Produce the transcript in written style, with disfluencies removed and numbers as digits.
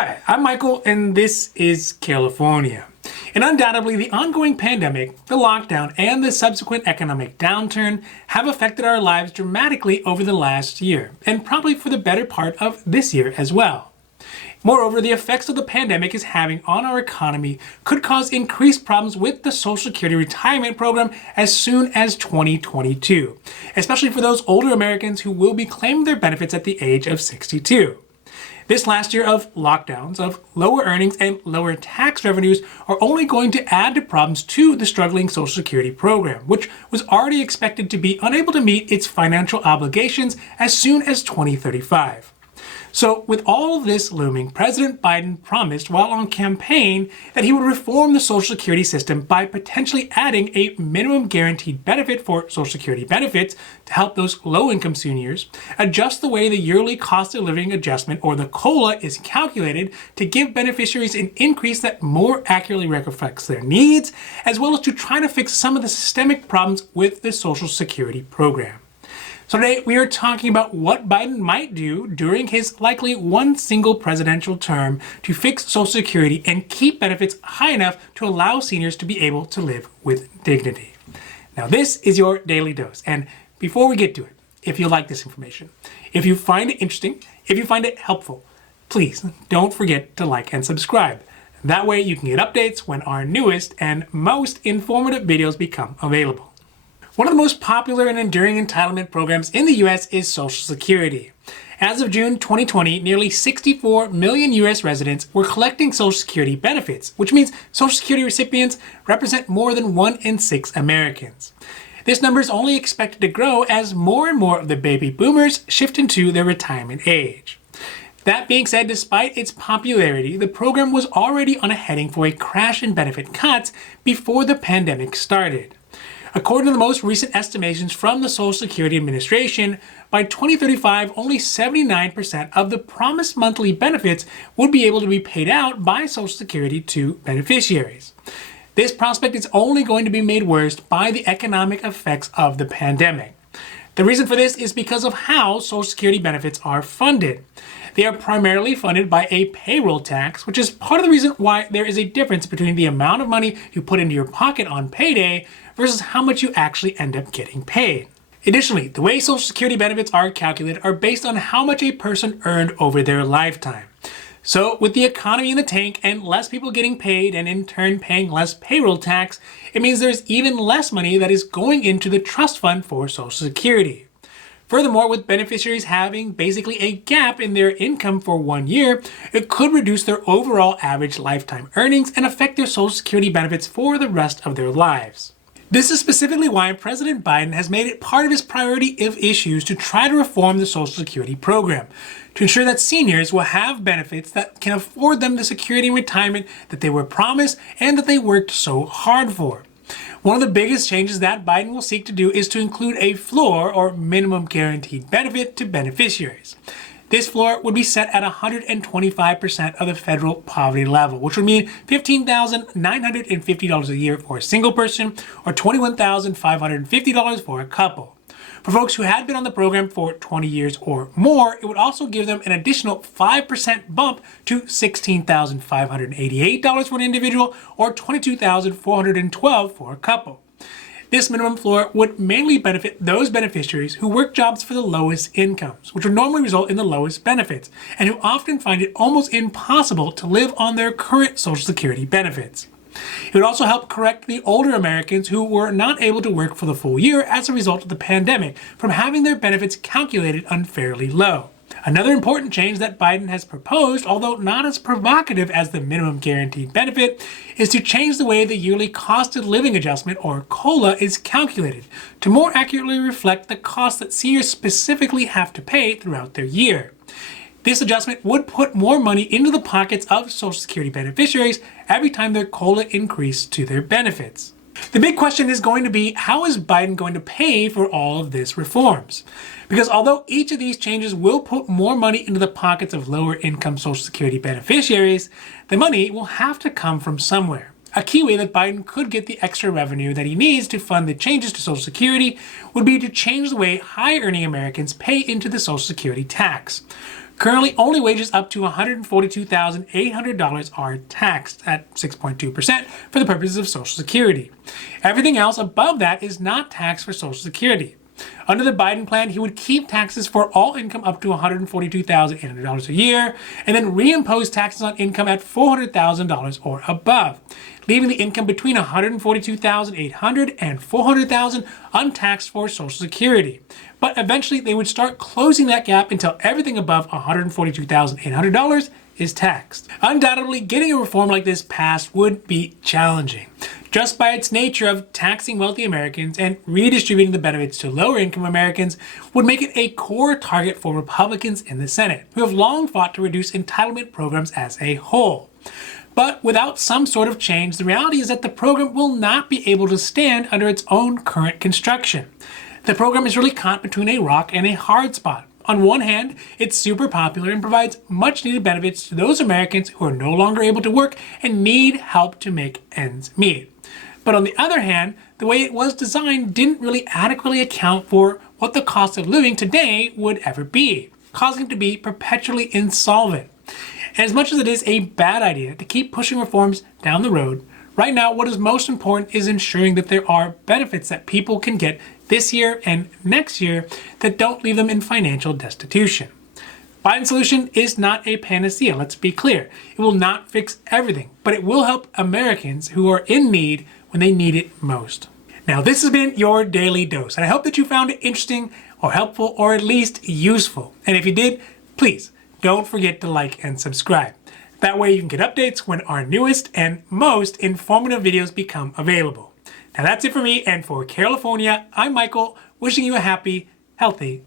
Hi, I'm Michael, and this is California. And undoubtedly, the ongoing pandemic, the lockdown, and the subsequent economic downturn have affected our lives dramatically over the last year, and probably for the better part of this year as well. Moreover, the effects of the pandemic is having on our economy could cause increased problems with the Social Security retirement program as soon as 2022, especially for those older Americans who will be claiming their benefits at the age of 62. This last year of lockdowns, of lower earnings, and lower tax revenues are only going to add to problems to the struggling Social Security program, which was already expected to be unable to meet its financial obligations as soon as 2035. So with all of this looming, President Biden promised while on campaign that he would reform the Social Security system by potentially adding a minimum guaranteed benefit for Social Security benefits to help those low-income seniors, adjust the way the yearly cost of living adjustment, or the COLA, is calculated to give beneficiaries an increase that more accurately reflects their needs, as well as to try to fix some of the systemic problems with the Social Security program. So today we are talking about what Biden might do during his likely one single presidential term to fix Social Security and keep benefits high enough to allow seniors to be able to live with dignity. Now this is your daily dose, and before we get to it, if you like this information, if you find it interesting, if you find it helpful, please don't forget to like and subscribe. That way you can get updates when our newest and most informative videos become available. One of the most popular and enduring entitlement programs in the U.S. is Social Security. As of June 2020, nearly 64 million U.S. residents were collecting Social Security benefits, which means Social Security recipients represent more than 1 in 6 Americans. This number is only expected to grow as more and more of the baby boomers shift into their retirement age. That being said, despite its popularity, the program was already on a heading for a crash in benefit cuts before the pandemic started. According to the most recent estimations from the Social Security Administration, by 2035, only 79% of the promised monthly benefits would be able to be paid out by Social Security to beneficiaries. This prospect is only going to be made worse by the economic effects of the pandemic. The reason for this is because of how Social Security benefits are funded. They are primarily funded by a payroll tax, which is part of the reason why there is a difference between the amount of money you put into your pocket on payday versus how much you actually end up getting paid. Additionally, the way Social Security benefits are calculated are based on how much a person earned over their lifetime. So with the economy in the tank and less people getting paid and in turn paying less payroll tax, it means there's even less money that is going into the trust fund for Social Security. Furthermore, with beneficiaries having basically a gap in their income for 1 year, it could reduce their overall average lifetime earnings and affect their Social Security benefits for the rest of their lives. This is specifically why President Biden has made it part of his priority of issues to try to reform the Social Security program, to ensure that seniors will have benefits that can afford them the security and retirement that they were promised and that they worked so hard for. One of the biggest changes that Biden will seek to do is to include a floor or minimum guaranteed benefit to beneficiaries. This floor would be set at 125% of the federal poverty level, which would mean $15,950 a year for a single person or $21,550 for a couple. For folks who had been on the program for 20 years or more, it would also give them an additional 5% bump to $16,588 for an individual or $22,412 for a couple. This minimum floor would mainly benefit those beneficiaries who work jobs for the lowest incomes, which would normally result in the lowest benefits, and who often find it almost impossible to live on their current Social Security benefits. It would also help correct the older Americans who were not able to work for the full year as a result of the pandemic from having their benefits calculated unfairly low. Another important change that Biden has proposed, although not as provocative as the minimum guaranteed benefit, is to change the way the yearly cost of living adjustment, or COLA, is calculated to more accurately reflect the cost that seniors specifically have to pay throughout their year. This adjustment would put more money into the pockets of Social Security beneficiaries every time their COLA increased to their benefits. The big question is going to be, how is Biden going to pay for all of these reforms? Because although each of these changes will put more money into the pockets of lower income Social Security beneficiaries, the money will have to come from somewhere. A key way that Biden could get the extra revenue that he needs to fund the changes to Social Security would be to change the way high-earning Americans pay into the Social Security tax. Currently, only wages up to $142,800 are taxed at 6.2% for the purposes of Social Security. Everything else above that is not taxed for Social Security. Under the Biden plan, he would keep taxes for all income up to $142,800 a year, and then reimpose taxes on income at $400,000 or above, leaving the income between $142,800 and $400,000 untaxed for Social Security. But eventually, they would start closing that gap until everything above $142,800 is taxed. Undoubtedly, getting a reform like this passed would be challenging, just by its nature of taxing wealthy Americans and redistributing the benefits to lower-income Americans would make it a core target for Republicans in the Senate, who have long fought to reduce entitlement programs as a whole. But without some sort of change, the reality is that the program will not be able to stand under its own current construction. The program is really caught between a rock and a hard spot. On one hand, it's super popular and provides much needed benefits to those Americans who are no longer able to work and need help to make ends meet. But on the other hand, the way it was designed didn't really adequately account for what the cost of living today would ever be, causing it to be perpetually insolvent. And as much as it is a bad idea to keep pushing reforms down the road, right now what is most important is ensuring that there are benefits that people can get this year and next year that don't leave them in financial destitution. Biden's solution is not a panacea, let's be clear. It will not fix everything, but it will help Americans who are in need when they need it most. Now, this has been your Daily Dose, and I hope that you found it interesting or helpful or at least useful. And if you did, please don't forget to like and subscribe. That way you can get updates when our newest and most informative videos become available. Now that's it for me, and for California, I'm Michael, wishing you a happy, healthy